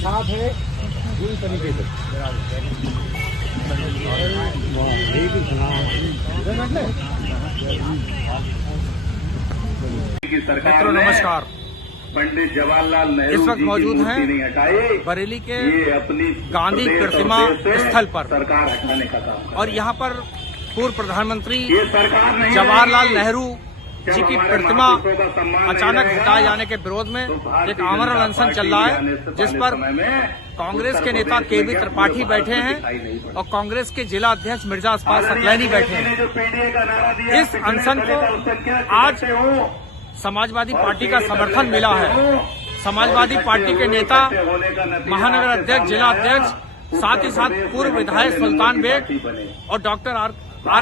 साथ है पूरी तरीके से। मित्रों नमस्कार, पंडित जवाहरलाल नेहरू इस वक्त मौजूद हैं बरेली के गांधी प्रतिमा स्थल पर सरकार हटाने का काम, और यहाँ पर पूर्व प्रधानमंत्री जवाहरलाल नेहरू जी की प्रतिमा अचानक हटाए जाने के विरोध में एक आमरण अनशन चल रहा है, जिस पर कांग्रेस के नेता केबी त्रिपाठी बैठे हैं और कांग्रेस के जिला अध्यक्ष मिर्जा असफाक सकलैनी बैठे हैं। इस अनशन को आज समाजवादी पार्टी का समर्थन मिला है। समाजवादी पार्टी के नेता, महानगर अध्यक्ष, जिला अध्यक्ष, साथ ही साथ पूर्व विधायक सुल्तान बेग और डॉक्टर आर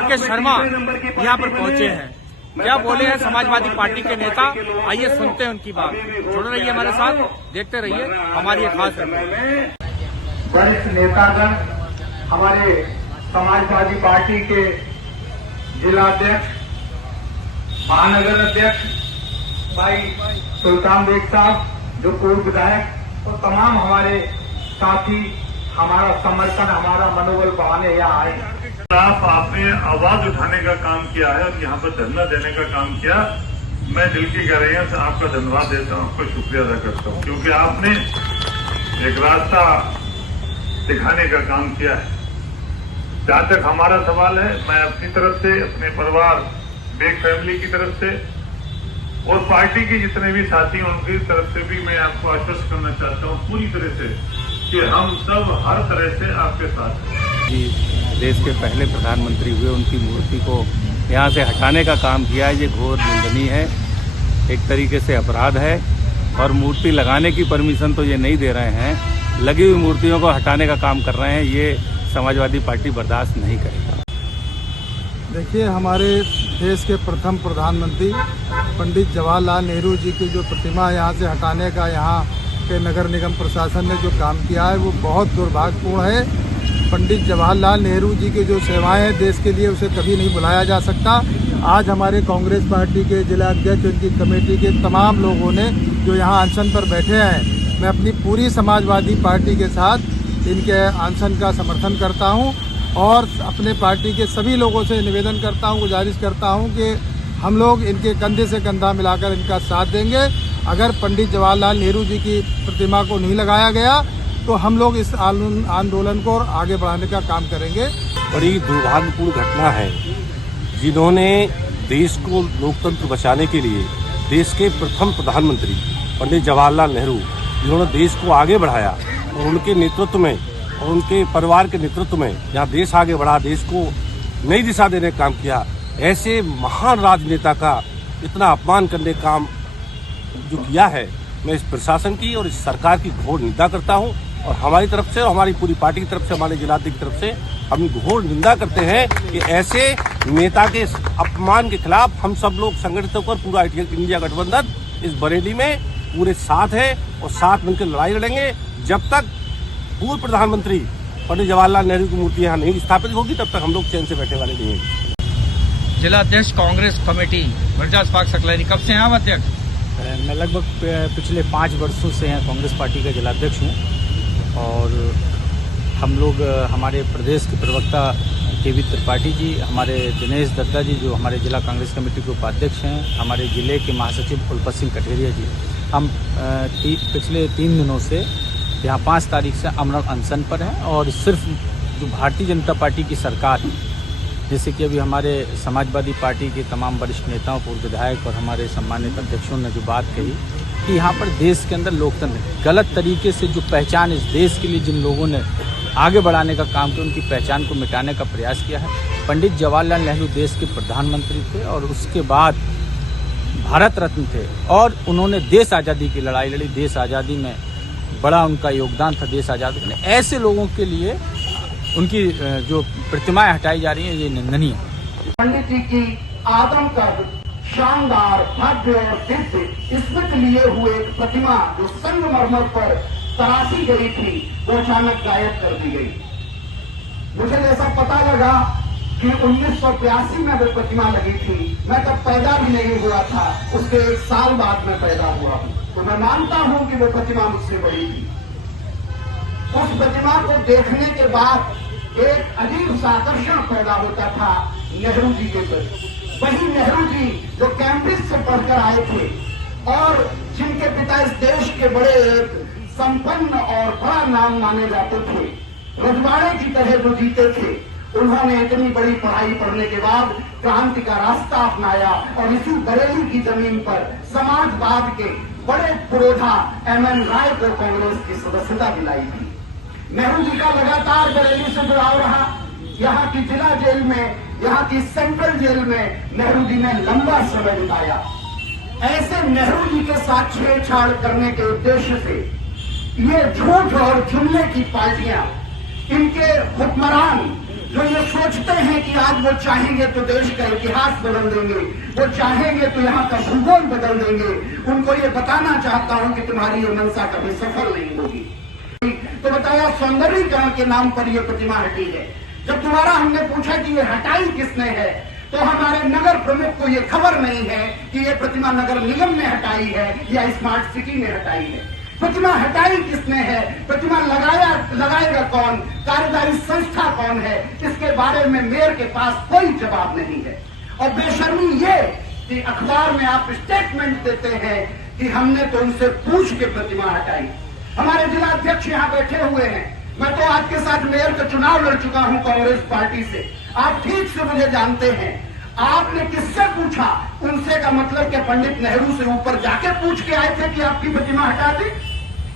के शर्मा यहाँ पर पहुंचे हैं। क्या बोले हैं समाजवादी पार्टी के नेता, आइए सुनते हैं उनकी बात। जुड़े रहिए हमारे साथ, देखते रहिए हमारी एक खास रिपोर्ट। वरिष्ठ नेतागण, हमारे समाजवादी पार्टी के जिला अध्यक्ष, महानगर अध्यक्ष भाई सुल्तान बेग साहब जो पूर्व विधायक, और तमाम हमारे साथी हमारा समर्थन, हमारा मनोबल बढ़ाने यहाँ आए। आपने आवाज उठाने का काम किया है और यहाँ पर धरना देने का काम किया। मैं दिल की गहराइयों से आपका धन्यवाद देता हूँ, आपका शुक्रिया अदा करता हूँ, क्योंकि आपने एक रास्ता दिखाने का काम किया है। जहाँ तक हमारा सवाल है, मैं अपनी तरफ से, अपने परिवार बेग फैमिली की तरफ से और पार्टी के जितने भी साथी उनकी तरफ से भी मैं आपको आश्वस्त करना चाहता हूँ पूरी तरह से कि हम सब हर तरह से आपके साथ हैं। जी, देश के पहले प्रधानमंत्री हुए, उनकी मूर्ति को यहाँ से हटाने का काम किया है। ये घोर निंदनीय है, एक तरीके से अपराध है, और मूर्ति लगाने की परमिशन तो ये नहीं दे रहे हैं, लगी हुई मूर्तियों को हटाने का काम कर रहे हैं। ये समाजवादी पार्टी बर्दाश्त नहीं करेगा। देखिए, हमारे देश के प्रथम प्रधानमंत्री पंडित जवाहरलाल नेहरू जी की जो प्रतिमा यहाँ से हटाने का यहाँ के नगर निगम प्रशासन ने जो काम किया है वो बहुत दुर्भाग्यपूर्ण है। पंडित जवाहरलाल नेहरू जी की जो सेवाएं हैं देश के लिए, उसे कभी नहीं भुलाया जा सकता। आज हमारे कांग्रेस पार्टी के जिला अध्यक्ष, उनकी कमेटी के तमाम लोगों ने जो यहाँ अनशन पर बैठे हैं, मैं अपनी पूरी समाजवादी पार्टी के साथ इनके अनशन का समर्थन करता हूँ और अपने पार्टी के सभी लोगों से निवेदन करता हूँ, गुजारिश करता हूँ कि हम लोग इनके कंधे से कंधा मिलाकर इनका साथ देंगे। अगर पंडित जवाहरलाल नेहरू जी की प्रतिमा को नहीं लगाया गया तो हम लोग इस आंदोलन को आगे बढ़ाने का काम करेंगे। बड़ी दुर्भाग्यपूर्ण घटना है, जिन्होंने देश को लोकतंत्र बचाने के लिए, देश के प्रथम प्रधानमंत्री पंडित जवाहरलाल नेहरू, जिन्होंने देश को आगे बढ़ाया, और उनके नेतृत्व में और उनके परिवार के नेतृत्व में यहाँ देश आगे बढ़ा, देश को नई दिशा देने का काम किया। ऐसे महान राजनेता का इतना अपमान करने का काम जो किया है, मैं इस प्रशासन की और इस सरकार की घोर निंदा करता हूं। और हमारी तरफ से और हमारी पूरी पार्टी की तरफ से, हमारे जिलाध्यक्ष की तरफ से हम घोर निंदा करते हैं कि ऐसे नेता के अपमान के खिलाफ हम सब लोग संगठित होकर पूरा इंडिया गठबंधन इस बरेली में पूरे साथ है और साथ मिलकर लड़ाई लड़ेंगे। जब तक पूर्व प्रधानमंत्री पंडित जवाहरलाल नेहरू की मूर्ति यहाँ नहीं स्थापित होगी, तब तक हम लोग चैन से बैठने वाले नहीं हैं। जिला अध्यक्ष कांग्रेस कमेटी मिर्जा असफाक सकलैनी, कब से हैं आप अध्यक्ष? मैं लगभग पिछले 5 वर्षों से हैं कांग्रेस पार्टी का जिला अध्यक्ष हूँ, और हम लोग, हमारे प्रदेश के प्रवक्ता केबी त्रिपाठी जी, हमारे दिनेश दत्ता जी जो हमारे जिला कांग्रेस कमेटी के उपाध्यक्ष हैं, हमारे जिले के महासचिव कुलपत सिंह कठेरिया जी, हम पिछले 3 दिनों से यहाँ 5 तारीख से अमरण अनशन पर हैं। और सिर्फ जो भारतीय जनता पार्टी की सरकार है, जैसे कि अभी हमारे समाजवादी पार्टी के तमाम वरिष्ठ नेताओं, पूर्व विधायक और हमारे सम्मानित अध्यक्षों ने जो बात कही कि यहाँ पर देश के अंदर लोकतंत्र गलत तरीके से जो पहचान इस देश के लिए जिन लोगों ने आगे बढ़ाने का काम किया, उनकी पहचान को मिटाने का प्रयास किया है। पंडित जवाहरलाल नेहरू देश के प्रधानमंत्री थे और उसके बाद भारत रत्न थे, और उन्होंने देश आज़ादी की लड़ाई लड़ी, देश आज़ादी में बड़ा उनका योगदान था, देश आज़ादी में। ऐसे लोगों के लिए उनकी जो प्रतिमाएं हटाई जा रही हैं, ये निंदनीय है। पंडित जी की आदमकद, शानदार, भव्य और दिव्य स्मृति लिए हुए एक प्रतिमा जो संगमरमर पर तराशी गई थी, वो अचानक गायब कर दी गई। मुझे जैसा पता लगा कि 1982 में वो प्रतिमा लगी थी, मैं तब पैदा भी नहीं हुआ था, उसके 1 साल बाद मैं पैदा हुआ हूँ, तो मैं मानता हूँ कि वो प्रतिमा मुझसे बड़ी थी। उस प्रतिमा को देखने के बाद एक अजीब सा आकर्षण पैदा होता था नेहरू जी के प्रति। वही नेहरू जी जो कैम्ब्रिज से पढ़कर आए थे और जिनके पिता इस देश के बड़े संपन्न और बड़ा नाम माने जाते थे, रजवाड़े की तरह जो जीते थे, उन्होंने इतनी बड़ी पढ़ाई पढ़ने के बाद क्रांति का रास्ता अपनाया और इसी बरेली की जमीन पर समाजवाद के बड़े पुरोधा एमएन राय को कांग्रेस की सदस्यता दिलाई थी। नेहरू जी का लगातार बरेली से जुड़ाव रहा। यहाँ की जिला जेल में, यहाँ की सेंट्रल जेल में नेहरू जी ने लंबा समय बिताया। ऐसे नेहरू जी के साथ छेड़छाड़ करने के उद्देश्य से ये झूठ और जुमले की पार्टियां, इनके हुक्मरान जो ये सोचते हैं कि आज वो चाहेंगे तो देश का इतिहास बदल देंगे, वो चाहेंगे तो यहाँ का भूगोल बदल देंगे, उनको ये बताना चाहता हूँ कि तुम्हारी ये मंशा कभी सफल नहीं होगी। तो बताया सौंदर्यीकरण के नाम पर ये प्रतिमा हटी है। जब दोबारा हमने पूछा कि ये हटाई किसने है, तो हमारे नगर प्रमुख को ये खबर नहीं है कि ये प्रतिमा नगर निगम ने हटाई है या स्मार्ट सिटी ने हटाई है। प्रतिमा हटाई किसने है, प्रतिमा लगाएगा कौन, कार्यदायी संस्था कौन है, इसके बारे में मेयर के पास कोई जवाब नहीं है। और बेशर्मी ये कि अखबार में आप स्टेटमेंट देते हैं कि हमने तो उनसे पूछ के प्रतिमा हटाई। हमारे जिला अध्यक्ष यहाँ बैठे हुए हैं, मैं तो आपके साथ मेयर का चुनाव लड़ चुका हूँ कांग्रेस पार्टी से, आप ठीक से मुझे जानते हैं। आपने किससे पूछा? उनसे का मतलब कि पंडित नेहरू से ऊपर जाके पूछ के आए थे कि आपकी प्रतिमा हटा दें?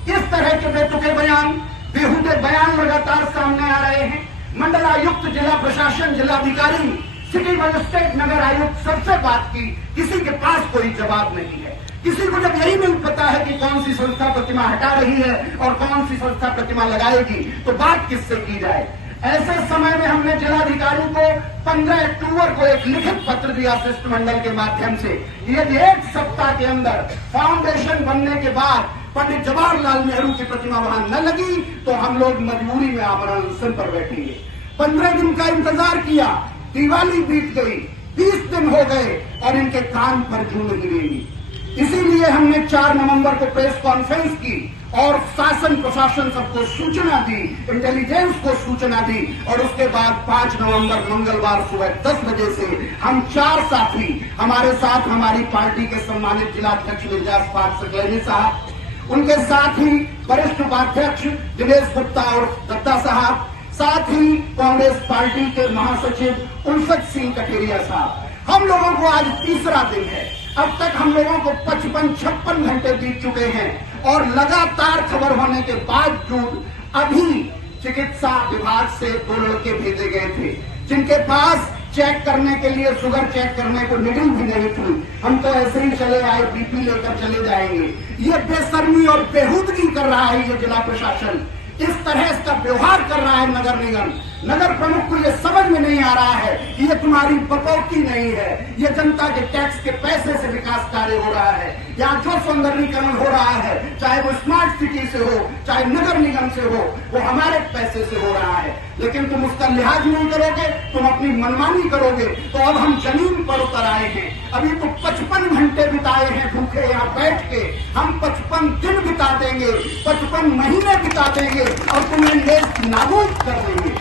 इस तरह के बेतुके बयान, बेहुदे बयान लगातार सामने आ रहे हैं। मंडलायुक्त, जिला प्रशासन, जिलाधिकारी, सिटी मजिस्ट्रेट, नगर आयुक्त सबसे बात की, किसी के पास कोई जवाब नहीं है। किसी को जब यही नहीं पता है कि कौन सी संस्था प्रतिमा हटा रही है और कौन सी संस्था प्रतिमा लगाएगी, तो बात किससे की जाए? ऐसे समय में हमने जिलाधिकारी को 15 अक्टूबर को एक लिखित पत्र दिया शिष्टमंडल के माध्यम से, यदि एक सप्ताह के अंदर फाउंडेशन बनने के बाद पंडित जवाहरलाल नेहरू की प्रतिमा वहां न लगी तो हम लोग मजबूरी में आमरण अनशन पर बैठेंगे। 15 दिन का इंतजार किया, दिवाली बीत गई, 20 दिन हो गए और इनके कान पर जूं नहीं गिरेगी। इसीलिए हमने 4 नवंबर को प्रेस कॉन्फ्रेंस की और शासन प्रशासन सबको सूचना दी, इंटेलिजेंस को सूचना दी और उसके बाद 5 नवंबर मंगलवार सुबह 10 बजे से हम 4 साथी, हमारे साथ हमारी पार्टी के सम्मानित जिलाध्यक्ष मिर्जा इस्फाक सकलैनी साहब, उनके साथ ही वरिष्ठ उपाध्यक्ष दिनेश गुप्ता और दत्ता साहब, साथ ही कांग्रेस पार्टी के महासचिव उल्फत सिंह कठेरिया साहब, हम लोगों को आज तीसरा दिन है। अब तक हम लोगों को 55-56 घंटे बीत चुके हैं और लगातार खबर होने के बावजूद अभी चिकित्सा विभाग से 2 लड़के भेजे गए थे जिनके पास चेक करने के लिए, शुगर चेक करने को निगल भी नहीं थी। हम तो ऐसे ही चले आए, बीपी लेकर चले जाएंगे। ये बेशर्मी और बेहूदगी कर रहा है ये जिला प्रशासन, इस तरह इसका व्यवहार कर रहा है नगर निगम। नगर प्रमुख को यह समझ में नहीं आ रहा है कि ये तुम्हारी बकौती नहीं है, ये जनता के टैक्स के पैसे से विकास कार्य हो रहा है। यहाँ जो सौंदर्यीकरण हो रहा है, चाहे वो स्मार्ट सिटी से हो, चाहे नगर निगम से हो, वो हमारे पैसे से हो रहा है। लेकिन तुम उसका लिहाज नहीं करोगे, तुम अपनी मनमानी करोगे। तो अब हम जमीन पर उतर आए हैं। अभी तो 55 घंटे बिताए हैं भूखे यहाँ बैठ के, हम 55 दिन बिता देंगे, 55 महीने बिता देंगे और तुम्हें नेस्त नाबूद कर देंगे।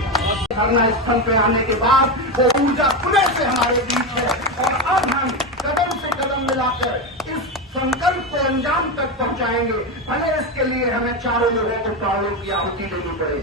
धरना स्थल पे आने के बाद वो ऊर्जा पुनः से हमारे बीच है और अब हम कदम से कदम मिलाकर इस संकल्प को अंजाम तक पहुंचाएंगे, भले इसके लिए हमें चारों लोगों को प्राणों की आहुति देनी पड़े।